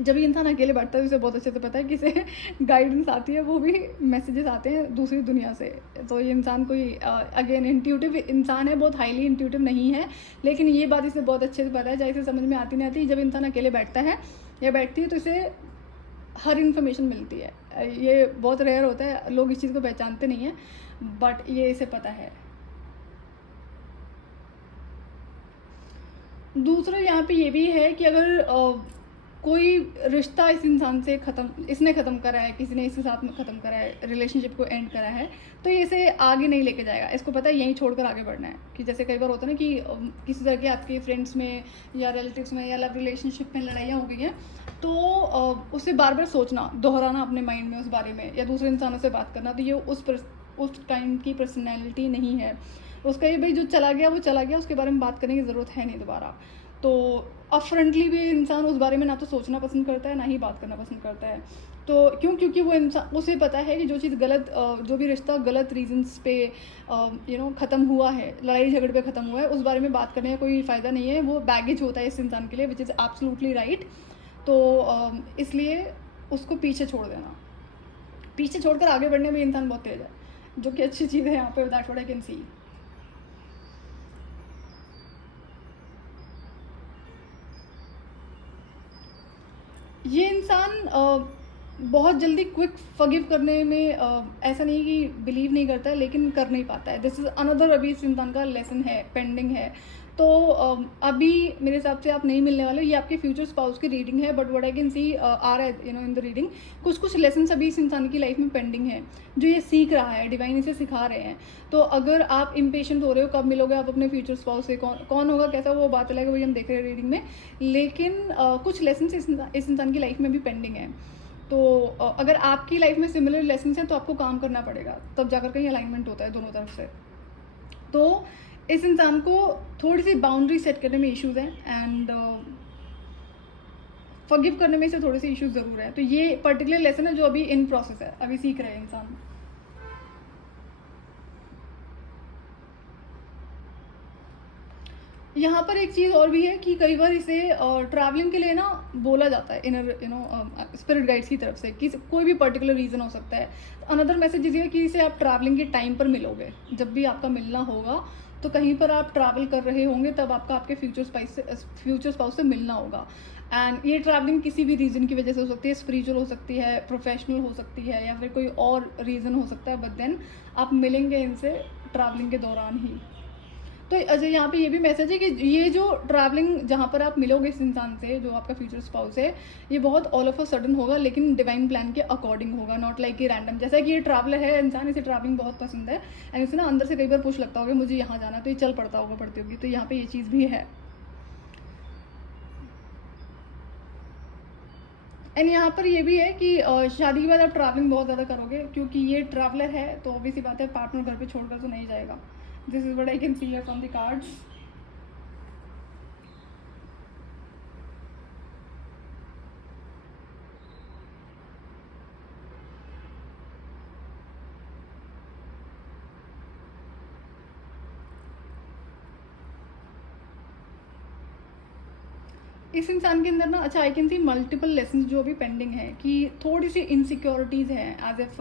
जब ये इंसान अकेले बैठता है, उसे बहुत अच्छे से पता है कि इसे गाइडेंस आती है, वो भी मैसेजेस आते हैं दूसरी दुनिया से. तो ये इंसान कोई अगेन इंट्यूटिव इंसान है, बहुत हाईली इंट्यूटिव नहीं है, लेकिन ये बात इसे बहुत अच्छे से पता है, चाहे इसे समझ में आती नहीं आती. जब इंसान अकेले बैठता है या बैठती है, तो इसे हर इन्फॉर्मेशन मिलती है. ये बहुत रेयर होता है, लोग इस चीज़ को पहचानते नहीं हैं, बट ये इसे पता है. दूसरा यहाँ पे ये भी है कि अगर कोई रिश्ता इस इंसान से इसने ख़त्म करा है, किसी ने इसके साथ में ख़त्म करा है, रिलेशनशिप को एंड करा है, तो ये इसे आगे नहीं लेके जाएगा. इसको पता है यहीं छोड़कर आगे बढ़ना है. कि जैसे कई बार होता है ना कि किसी तरह के आपके फ्रेंड्स में या रिलेटिव्स में या लव रिलेशनशिप में लड़ाइयाँ हो गई हैं, तो उसे बार बार सोचना, दोहराना अपने माइंड में उस बारे में, या दूसरे इंसानों से बात करना, तो ये उस काइंड की पर्सनैलिटी नहीं है. उसका ये भाई जो चला गया वो चला गया, उसके बारे में बात करने की ज़रूरत है नहीं दोबारा. तो अपफ्रंटली भी इंसान उस बारे में ना तो सोचना पसंद करता है, ना ही बात करना पसंद करता है. तो क्योंकि वो इंसान, उसे पता है कि जो चीज़ गलत, जो भी रिश्ता गलत रीजंस पे ख़त्म हुआ है, लड़ाई झगड़े पे ख़त्म हुआ है, उस बारे में बात करने का कोई फ़ायदा नहीं है. वो बैगेज होता है इस इंसान के लिए, विच इज़ एब्सोल्युटली राइट. तो इसलिए उसको पीछे छोड़ देना, पीछे छोड़कर आगे बढ़ने में इंसान बहुत तेज़ है, जो कि अच्छी चीज़ है यहाँ पे. दैट्स व्हाट आई कैन सी. ये इंसान बहुत जल्दी क्विक फॉरगिव करने में ऐसा नहीं कि बिलीव नहीं करता है, लेकिन कर नहीं पाता है. दिस इज़ अनदर, अभी इस इंसान का लेसन है, पेंडिंग है. तो अभी मेरे हिसाब से आप नहीं मिलने वाले. ये आपके फ्यूचर स्पाउस की रीडिंग है, but what I can see are in the reading, कुछ लेसन्स अभी इस इंसान की लाइफ में पेंडिंग है, जो ये सीख रहा है, डिवाइन इसे सिखा रहे हैं. तो अगर आप इम्पेशेंट हो रहे हो कब मिलोगे आप अपने फ्यूचर स्पाउस से, कौन होगा कैसा, वो बात अलग है, वही हम देख रहे हैं रीडिंग में. लेकिन कुछ लेसन्स इस इंसान की लाइफ में भी पेंडिंग है. तो अगर आपकी लाइफ में सिमिलर लेसन्स हैं, तो आपको काम करना पड़ेगा, तब जाकर कहीं अलाइनमेंट होता है दोनों तरफ से. तो इस इंसान को थोड़ी सी बाउंड्री सेट करने में इश्यूज हैं, एंड फॉरगिव करने में से थोड़े से इश्यूज ज़रूर है. तो ये पर्टिकुलर लेसन है जो अभी इन प्रोसेस है, अभी सीख रहे हैं इंसान. यहाँ पर एक चीज़ और भी है कि कई बार इसे ट्रैवलिंग के लिए ना बोला जाता है इनर स्पिरिट गाइड्स की तरफ से, कि कोई भी पर्टिकुलर रीज़न हो सकता है. अनदर मैसेज ये है कि इसे आप ट्रैवलिंग के टाइम पर मिलोगे, जब भी आपका मिलना होगा तो कहीं पर आप ट्रैवल कर रहे होंगे तब आपका आपके फ्यूचर स्पाउस से मिलना होगा। एंड ये ट्रैवलिंग किसी भी रीज़न की वजह से हो सकती है, स्पिरिचुअल हो सकती है, प्रोफेशनल हो सकती है, या फिर कोई और रीज़न हो सकता है, बट देन आप मिलेंगे इनसे ट्रैवलिंग के दौरान ही। तो अच्छा, यहाँ पे ये भी मैसेज है कि ये जो ट्रैवलिंग जहाँ पर आप मिलोगे इस इंसान से जो आपका फ्यूचर स्पाउस है, ये बहुत ऑल ऑफ अ सडन होगा, लेकिन डिवाइन प्लान के अकॉर्डिंग होगा, नॉट लाइक कि रैंडम। जैसा कि ये ट्रैवलर है इंसान, इसे ट्रैवलिंग बहुत पसंद है एंड इसे ना अंदर से कई बार पुश लगता होगा मुझे यहाँ जाना, तो ये चल पड़ता होगा, पड़ती होगी, तो यहाँ पे ये चीज़ भी है। एंड यहाँ पर ये भी है कि शादी के बाद आप ट्रैवलिंग बहुत ज़्यादा करोगे, क्योंकि ये ट्रैवलर है, तो ऑब्वियसली बात है पार्टनर घर पे छोड़कर तो नहीं जाएगा। This is what I can see here from the cards. इस इंसान के अंदर ना, अच्छा, आई कैन सी मल्टीपल लेसन जो अभी पेंडिंग है, कि थोड़ी सी इनसिक्योरिटीज़ हैं, एज इफ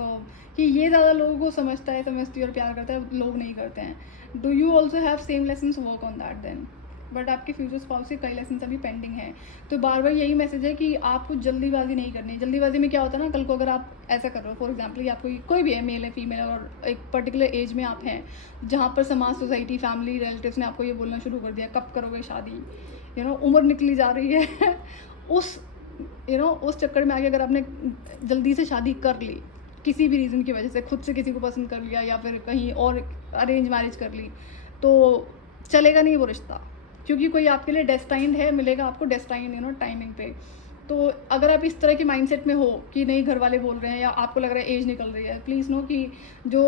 कि ये ज़्यादा लोगों को समझता है, समझती है और प्यार करता है, लोग नहीं करते हैं। Do you also have same lesson, work on that then. But आपके फ्यूचर स्पाउस से कई लेसन अभी पेंडिंग है, तो बार बार यही मैसेज है कि आपको जल्दीबाजी नहीं करनी। जल्दीबाजी में क्या होता है ना, कल को अगर आप ऐसा कर रहे हो, फॉर एग्जाम्पल कि आपको कोई भी है, मेल है, फीमेल है, और एक पर्टिकुलर एज में आप हैं जहाँ पर समाज, सोसाइटी, फैमिली, रिलेटिव्स ने आपको ये बोलना शुरू कर दिया कब करोगे शादी, उम्र निकली जा रही है उस उस चक्कर में आके अगर आपने जल्दी से शादी कर ली किसी भी रीज़न की वजह से, खुद से किसी को पसंद कर लिया या फिर कहीं और अरेंज मैरिज कर ली, तो चलेगा नहीं वो रिश्ता, क्योंकि कोई आपके लिए डेस्टाइंड है, मिलेगा आपको डेस्टाइंड टाइमिंग पे। तो अगर आप इस तरह के माइंडसेट में हो कि नहीं घर वाले बोल रहे हैं या आपको लग रहा है एज निकल रही है, प्लीज़ नो कि जो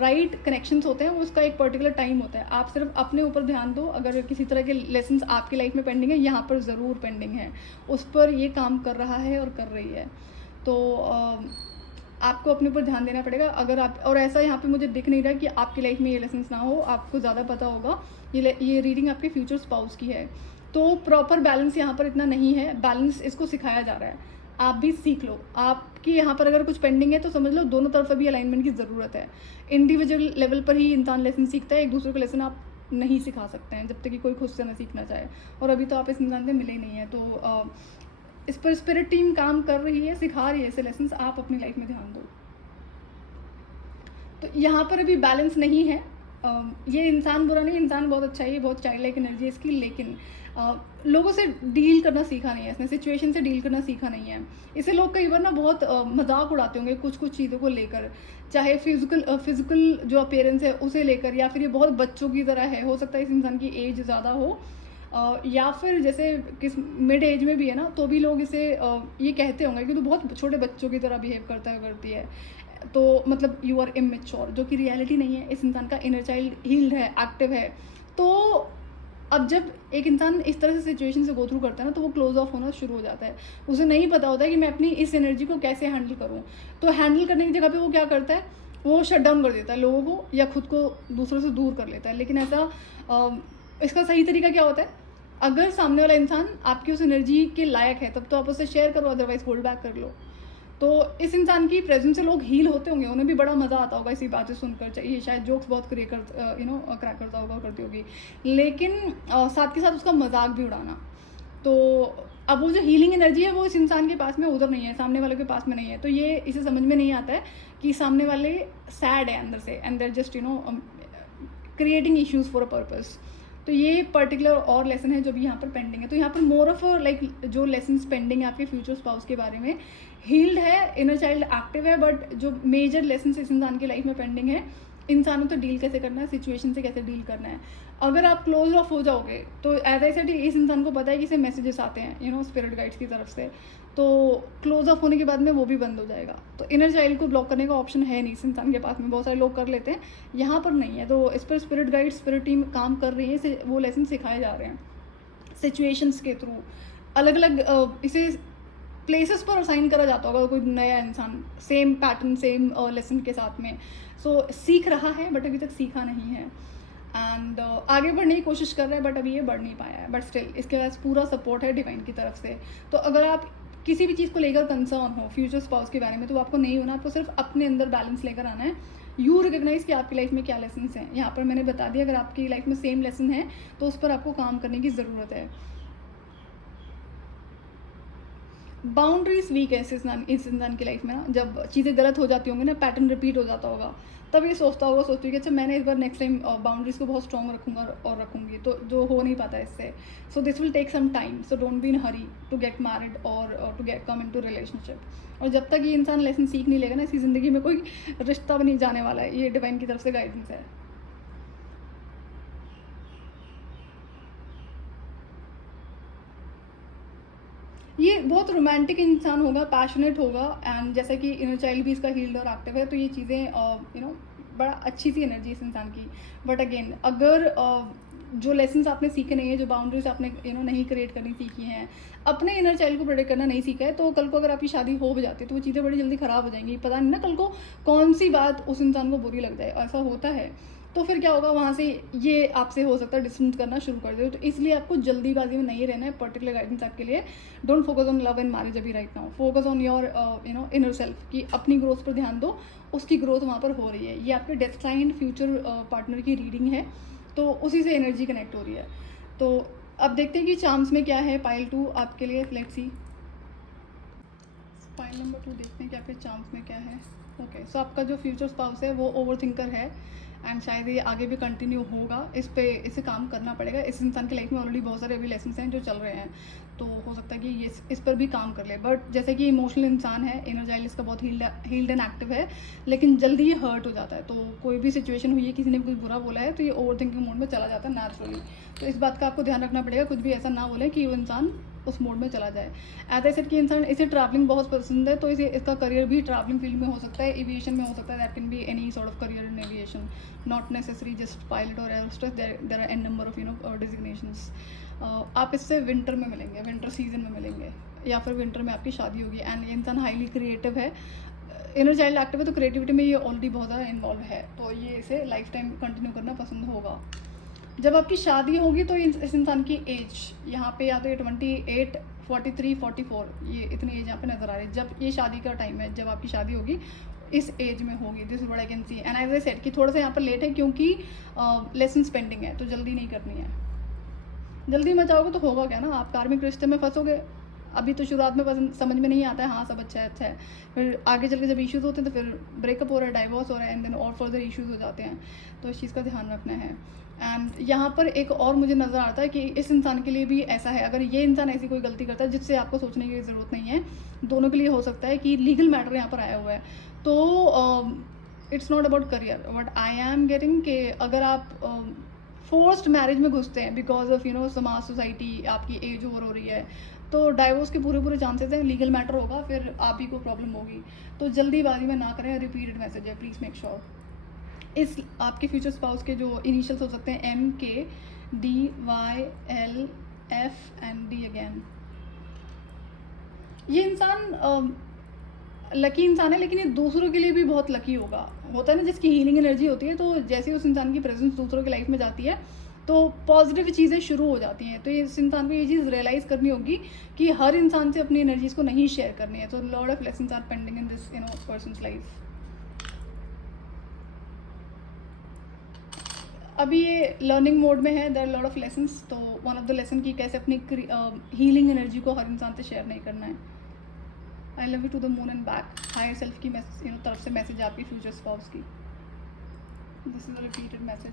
राइट कनेक्शंस होते हैं उसका एक पर्टिकुलर टाइम होता है। आप सिर्फ अपने ऊपर ध्यान दो। अगर किसी तरह के लेसन्स आपकी लाइफ में पेंडिंग है, यहाँ पर ज़रूर पेंडिंग है, उस पर ये काम कर रहा है और कर रही है, तो आपको अपने ऊपर ध्यान देना पड़ेगा। अगर आप, और ऐसा यहाँ पे मुझे दिख नहीं रहा कि आपकी लाइफ में ये लेसन्स ना हो, आपको ज़्यादा पता होगा। ये रीडिंग आपके फ्यूचर स्पाउस की है, तो प्रॉपर बैलेंस यहाँ पर इतना नहीं है, बैलेंस इसको सिखाया जा रहा है, आप भी सीख लो। आपकी यहाँ पर अगर कुछ पेंडिंग है तो समझ लो दोनों तरफ अभी अलाइनमेंट की ज़रूरत है। इंडिविजुअल लेवल पर ही इंसान लेसन सीखता है, एक दूसरे को लेसन आप नहीं सिखा सकते हैं जब तक कि कोई खुद से ना सीखना चाहे, और अभी तो आप इस इंसान से मिले ही नहीं है। तो इस पर स्पिरिट टीम काम कर रही है, सिखा रही है ऐसे लेसन्स, आप अपनी लाइफ में ध्यान दो। तो यहाँ पर अभी बैलेंस नहीं है। ये इंसान बुरा नहीं, इंसान बहुत अच्छा है, ये बहुत चाइल्ड लाइक एनर्जी है इसकी, लेकिन लोगों से डील करना सीखा नहीं है इसने, सिचुएशन से डील करना सीखा नहीं है। इसे लोग कई बार ना बहुत मजाक उड़ाते होंगे कुछ कुछ चीज़ों को लेकर, चाहे फिजिकल जो अपीयरेंस है उसे लेकर, या फिर ये बहुत बच्चों की तरह है, हो सकता है इस इंसान की एज ज़्यादा हो, या फिर जैसे किस मिड एज में भी है ना, तो भी लोग इसे ये कहते होंगे कि तो बहुत छोटे बच्चों की तरह बिहेव करता है, करती है, तो मतलब यू आर इमेच्योर, जो कि रियलिटी नहीं है। इस इंसान का इनर चाइल्ड हील्ड है, एक्टिव है। तो अब जब एक इंसान इस तरह से सिचुएशन से गो थ्रू करता है ना, तो वो क्लोज ऑफ होना शुरू हो जाता है। उसे नहीं पता होता है कि मैं अपनी इस एनर्जी को कैसे हैंडल करूँ, तो हैंडल करने की जगह पे वो क्या करता है, वो शट डाउन कर देता है लोगों को, या खुद को दूसरों से दूर कर लेता है। लेकिन ऐसा इसका सही तरीका क्या होता है, अगर सामने वाला इंसान आपकी उस एनर्जी के लायक है तब तो आप उससे शेयर करो, अदरवाइज होल्ड बैक कर लो। तो इस इंसान की प्रेजेंस से लोग हील होते होंगे, उन्हें भी बड़ा मज़ा आता होगा इसी बातें सुनकर, चाहिए शायद जोक्स बहुत क्रैक करता होगा, करती होगी, लेकिन साथ के साथ उसका मजाक भी उड़ाना। तो अब वो जो हीलिंग एनर्जी है वो इस इंसान के पास में उधर नहीं है, सामने वाले के पास में नहीं है, तो ये इसे समझ में नहीं आता है कि सामने वाले सैड है अंदर से, and there just creating issues for a purpose. तो ये पर्टिकुलर और लेसन है जो भी यहाँ पर पेंडिंग है। तो यहाँ पर मोर ऑफ लाइक जो लेसन पेंडिंग है आपके फ्यूचर स्पाउस के बारे में, हील्ड है, इनर चाइल्ड एक्टिव है, बट जो मेजर लेसन इस इंसान की लाइफ में पेंडिंग है, इंसानों तो डील कैसे करना है, सिचुएशन से कैसे डील करना है। अगर आप क्लोज ऑफ हो जाओगे तो एज आई सेड इस इंसान को पता है कि इसे मैसेजेस आते हैं स्पिरिट गाइड्स की तरफ से, तो क्लोज ऑफ होने के बाद में वो भी बंद हो जाएगा। तो इनर चाइल्ड को ब्लॉक करने का ऑप्शन है नहीं इस इंसान के पास में, बहुत सारे लोग कर लेते हैं, यहाँ पर नहीं है। तो इस पर स्पिरिट गाइड, स्पिरिट टीम काम कर रही है, वो लेसन सिखाए जा रहे हैं सिचुएशंस के थ्रू। अलग अलग इसे प्लेसेस पर असाइन करा जाता होगा कोई नया इंसान, सेम पैटर्न, सेम लेसन के साथ में। सो सीख रहा है बट अभी तक सीखा नहीं है, एंड आगे बढ़ने की कोशिश कर रहा है, बट अभी ये बढ़ नहीं पाया है। बट स्टिल इसके पास पूरा सपोर्ट है डिवाइन की तरफ से। तो अगर आप किसी भी चीज़ को लेकर कंसर्न हो फ्यूचर स्पाउस के बारे में, तो आपको नहीं होना, आपको सिर्फ अपने अंदर बैलेंस लेकर आना है, यू रिकग्नाइज कि आपकी लाइफ में क्या लेसन हैं। यहाँ पर मैंने बता दिया, अगर आपकी लाइफ में सेम लेसन है तो उस पर आपको काम करने की ज़रूरत है। बाउंड्रीज वीक है इस इंसान की लाइफ में ना, जब चीज़ें गलत हो जाती होंगी ना, पैटर्न रिपीट हो जाता होगा, तब ये सोचती है कि अच्छा मैंने इस बार नेक्स्ट टाइम बाउंड्रीज को बहुत स्ट्रॉन्ग रखूंगा और रखूंगी, तो जो हो नहीं पाता इससे। So this will take some time, so don't be in hurry to get married और to get come in to relationship. और जब तक ये इंसान लेसन सीख नहीं लेगा ना, इसकी ज़िंदगी में कोई रिश्ता भी नहीं जाने वाला है। ये डिवाइन की तरफ से गाइडेंस है। ये बहुत रोमांटिक इंसान होगा, पैशनेट होगा, एंड जैसा कि इनर चाइल्ड भी इसका हील्ड और एक्टिव है, तो ये चीज़ें बड़ा अच्छी सी एनर्जी इस इंसान की। बट अगेन, अगर जो लेसन्स आपने सीखे नहीं है, जो बाउंड्रीज आपने नहीं क्रिएट करनी सीखी हैं, अपने इनर चाइल्ड को प्रोटेक्ट करना नहीं सीखा है, तो कल को अगर आपकी शादी हो भी जाती है तो वो चीज़ें बड़ी जल्दी ख़राब हो जाएंगी। पता नहीं ना कल को कौन सी बात उस इंसान को बुरी लग जाए, ऐसा होता है। तो फिर क्या होगा, वहाँ से ये आपसे हो सकता है डिस्टेंस करना शुरू कर दे। तो इसलिए आपको जल्दीबाजी में नहीं रहना है। पर्टिकुलर गाइडेंस आपके लिए, don't focus on love and marriage अभी right now, focus on your inner self, कि अपनी ग्रोथ पर ध्यान दो, उसकी ग्रोथ वहाँ पर हो रही है। ये आपके डेस्टाइन्ड फ्यूचर पार्टनर की रीडिंग है, तो उसी से एनर्जी कनेक्ट हो रही है। तो अब देखते हैं कि चार्म्स में क्या है पाइल 2 आपके लिए। लेट्स सी पाइल नंबर 2, देखते हैं कि आपके चार्म्स में क्या है। ओके, सो आपका जो फ्यूचर स्पाउस है वो ओवर थिंकर है, एंड शायद ये आगे भी कंटिन्यू होगा। इसे काम करना पड़ेगा। इस इंसान की लाइफ में ऑलरेडी बहुत सारे अभी लेसन्स हैं जो चल रहे हैं, तो हो सकता है कि ये इस पर भी काम कर ले। बट जैसे कि इमोशनल इंसान है, इनर चाइल्ड इसका बहुत हील्ड एंड एक्टिव है, लेकिन जल्दी ये हर्ट हो जाता है। तो कोई भी सिचुएशन हुई है, किसी ने कुछ बुरा बोला है, तो ये ओवर थिंकिंग मोड में चला जाता है नेचुरली। तो इस बात का आपको ध्यान रखना पड़ेगा, कुछ भी ऐसा ना बोले कि वो इंसान उस मोड में चला जाए। एज आई सेड कि इंसान, इसे ट्रैवलिंग बहुत पसंद है, तो इसका करियर भी ट्रैवलिंग फील्ड में हो सकता है, एविएशन में हो सकता है। That can be any sort of career in aviation, not necessary just pilot और air hostess, there are an number of designations. आप इससे विंटर में मिलेंगे, विंटर सीजन में मिलेंगे, या फिर विंटर में आपकी शादी होगी। एंड ये इंसान हाईली क्रिएटिव है, इनर चाइल्ड एक्टिव है, तो क्रिएटिविटी में ये ऑलरेडी बहुत ज़्यादा इन्वॉल्व है, तो ये इसे लाइफ टाइम कंटिन्यू करना पसंद होगा। जब आपकी शादी होगी तो इस इंसान की एज यहाँ पे या तो ये 28, 43, 44, ये इतनी एज यहाँ पे नज़र आ रही है। जब ये शादी का टाइम है, जब आपकी शादी होगी इस एज में होगी। This is what I can see. And as I said कि थोड़ा सा यहाँ पर लेट है, क्योंकि लेसन पेंडिंग है, तो जल्दी नहीं करनी है। जल्दी मचाओगे तो होगा क्या ना, आप कार्मिक रिश्ते में फंसोगे। अभी तो शुरुआत में समझ में नहीं आता है, हाँ सब अच्छा है, फिर आगे चल के जब इश्यूज़ होते हैं तो फिर ब्रेकअप हो रहा है, डाइवोर्स हो रहा है, एंड देन और फर्दर इश्यूज़ हो जाते हैं। तो इस चीज़ का ध्यान रखना है। एंड यहाँ पर एक और मुझे नज़र आता है कि इस इंसान के लिए भी ऐसा है, अगर ये इंसान ऐसी कोई गलती करता है जिससे आपको सोचने की ज़रूरत नहीं है, दोनों के लिए हो सकता है कि लीगल मैटर यहाँ पर आया हुआ है। तो it's not about career, but I am getting कि अगर आप फोर्स्ड मैरिज में घुसते हैं बिकॉज ऑफ समाज, सोसाइटी, आपकी एज ओवर हो रही है, तो डाइवोर्स के पूरे चांसेस हैं, लीगल मैटर होगा, फिर आप ही को प्रॉब्लम होगी। तो जल्दीबाजी में ना करें। रिपीटेड मैसेज है, प्लीज़ मेक श्योर। इस आपके फ्यूचर स्पाउस के जो इनिशियल्स हो सकते हैं MKDYLF एंड D अगेन। ये इंसान लकी इंसान है, लेकिन ये दूसरों के लिए भी बहुत लकी होगा। होता है ना, जिसकी हीलिंग एनर्जी होती है, तो जैसे उस इंसान की प्रेजेंस दूसरों की लाइफ में जाती है तो पॉजिटिव चीज़ें शुरू हो जाती हैं। तो इस इंसान को ये चीज़ रियलाइज़ करनी होगी कि हर इंसान से अपनी एनर्जीज को नहीं शेयर करनी है। तो lot of lessons are pending in this person's life. अभी ये लर्निंग मोड में है, there are lot of lessons. तो वन ऑफ द लेसन की कैसे अपनी हीलिंग एनर्जी को हर इंसान से शेयर नहीं करना है। I love you to the moon and back, higher self की तरफ से मैसेज आपकी फ्यूचर स्पाउस की। This is a repeated message.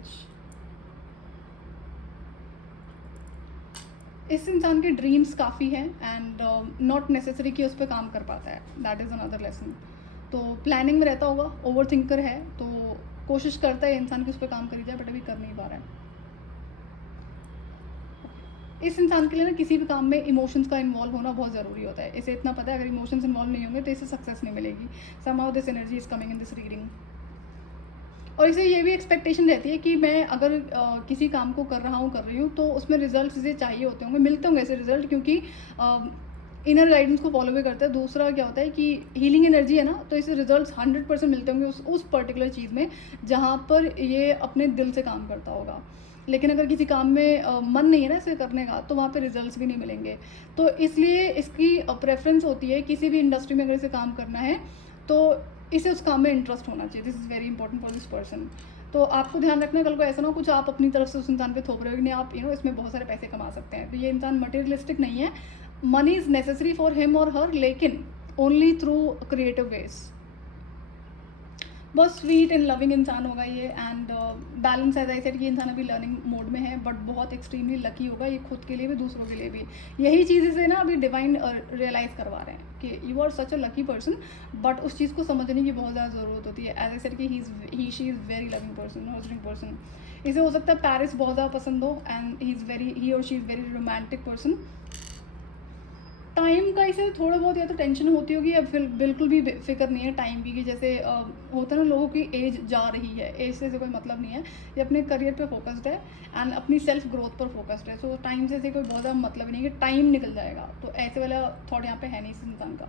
इस इंसान के ड्रीम्स काफ़ी हैं, एंड नॉट नेसेसरी कि उस पर काम कर पाता है। That is another lesson. तो प्लानिंग में रहता होगा, ओवर थिंकर है, तो कोशिश करता है इंसान कि उस पर काम करी जाए, बट अभी कर नहीं पा रहा है। इस इंसान के लिए ना किसी भी काम में इमोशंस का इन्वॉल्व होना बहुत ज़रूरी होता है। इसे इतना पता है, अगर इमोशंस इन्वॉल्व नहीं होंगे तो इसे सक्सेस नहीं मिलेगी। Somehow this energy is coming in this reading. और इसे ये भी एक्सपेक्टेशन रहती है कि मैं अगर किसी काम को कर रही हूँ तो उसमें रिजल्ट इसे चाहिए होते होंगे, मिलते होंगे ऐसे रिजल्ट, क्योंकि इनर गाइडेंस को फॉलो भी करता है। दूसरा क्या होता है कि हीलिंग एनर्जी है ना, तो इसे रिजल्ट्स 100% मिलते होंगे उस पर्टिकुलर चीज़ में जहाँ पर ये अपने दिल से काम करता होगा। लेकिन अगर किसी काम में मन नहीं है ना इसे करने का, तो वहाँ पे रिजल्ट्स भी नहीं मिलेंगे। तो इसलिए इसकी प्रेफरेंस होती है, किसी भी इंडस्ट्री में अगर इसे काम करना है तो इसे उस काम में इंटरेस्ट होना चाहिए। This is very important for this person. तो आपको ध्यान रखना है, कल को ऐसा ना हो कुछ आप अपनी तरफ से उस इंसान पे थोप रहे हो कि नहीं आप इसमें बहुत सारे पैसे कमा सकते हैं। तो ये इंसान मटेरियलिस्टिक नहीं है। Money is necessary for him और हर, लेकिन ओनली थ्रू क्रिएटिव वेज। बहुत स्वीट एंड लविंग इंसान होगा ये, and balance as I said कि इंसान अभी लर्निंग मोड में है, बट बहुत एक्सट्रीमली लकी होगा ये, खुद के लिए भी दूसरों के लिए भी। यही चीज़ इसे ना अभी डिवाइन रियलाइज़ करवा रहे हैं कि you are such a lucky person, but उस चीज़ को समझने की बहुत ज़्यादा ज़रूरत होती है। एज आई सेड कि he she is very loving person, nurturing person. इसे हो सकता है पेरिस बहुत ज़्यादा पसंद हो, एंड ही और she is very romantic person. Time का इसे थोड़ा बहुत या तो टेंशन होती होगी या फिर बिल्कुल भी फिक्र नहीं है टाइम की, कि जैसे होता है ना लोगों की एज जा रही है, एज से कोई मतलब नहीं है, ये अपने करियर पे फोकस्ड है एंड अपनी सेल्फ ग्रोथ पर फोकस्ड है। सो टाइम से कोई बहुत ज़्यादा मतलब नहीं है कि टाइम निकल जाएगा, तो ऐसे वाला थॉट यहाँ पे है नहीं इस इंसान का।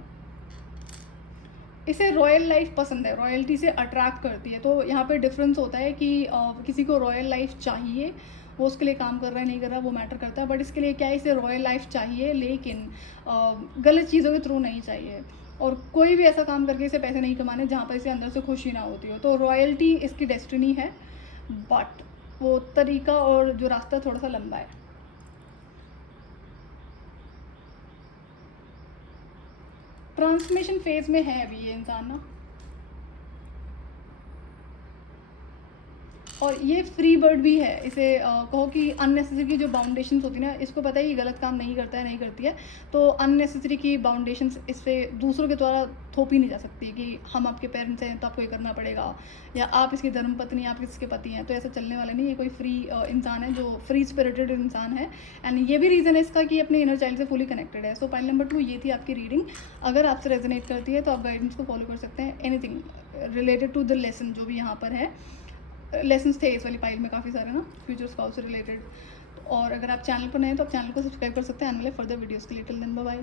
इसे रॉयल लाइफ पसंद है, रॉयल्टी से अट्रैक्ट करती है। तो यहाँ पे डिफरेंस होता है कि किसी को रॉयल लाइफ चाहिए, वो उसके लिए काम कर रहा है नहीं कर रहा वो मैटर करता है, बट इसके लिए क्या है, इसे रॉयल लाइफ चाहिए लेकिन गलत चीज़ों के थ्रू नहीं चाहिए, और कोई भी ऐसा काम करके इसे पैसे नहीं कमाने जहाँ पर इसे अंदर से खुशी ना होती हो। तो रॉयल्टी इसकी डेस्टिनी है, बट वो तरीका और जो रास्ता थोड़ा सा लंबा है। ट्रांसफॉर्मेशन फेज में है अभी ये इंसान ना, और ये फ्री बर्ड भी है। इसे कहो कि अननेसेसरी की जो बाउंडेशन होती है ना, इसको पता है ये गलत काम नहीं करता है, नहीं करती है, तो अननेसेसरी की बाउंडेशन इस पर दूसरों के द्वारा थोपी नहीं जा सकती कि हम आपके पेरेंट्स हैं तो आपको ये करना पड़ेगा, या आप इसकी धर्मपत्नी आप किसके पति हैं, तो ऐसा चलने वाला नहीं। ये कोई फ्री इंसान है, जो फ्री स्पिरिटेड इंसान है, एंड ये भी रीज़न है इसका कि अपने इनर चाइल्ड से फुली कनेक्टेड है। सो पॉइंट नंबर 2 ये थी आपकी रीडिंग। अगर आपसे रेजोनेट करती है तो आप गाइडेंस को फॉलो कर सकते हैं, anything related to the lesson जो भी यहाँ पर है। लेसन्स थे इस वाली फाइल में काफ़ी सारे ना, फ्यूचर स्पाउस से रिलेटेड। और अगर आप चैनल पर नए हैं तो आप चैनल को सब्सक्राइब कर सकते हैं आने वाले फर्दर वीडियोज़ के लिए। Till then bye bye.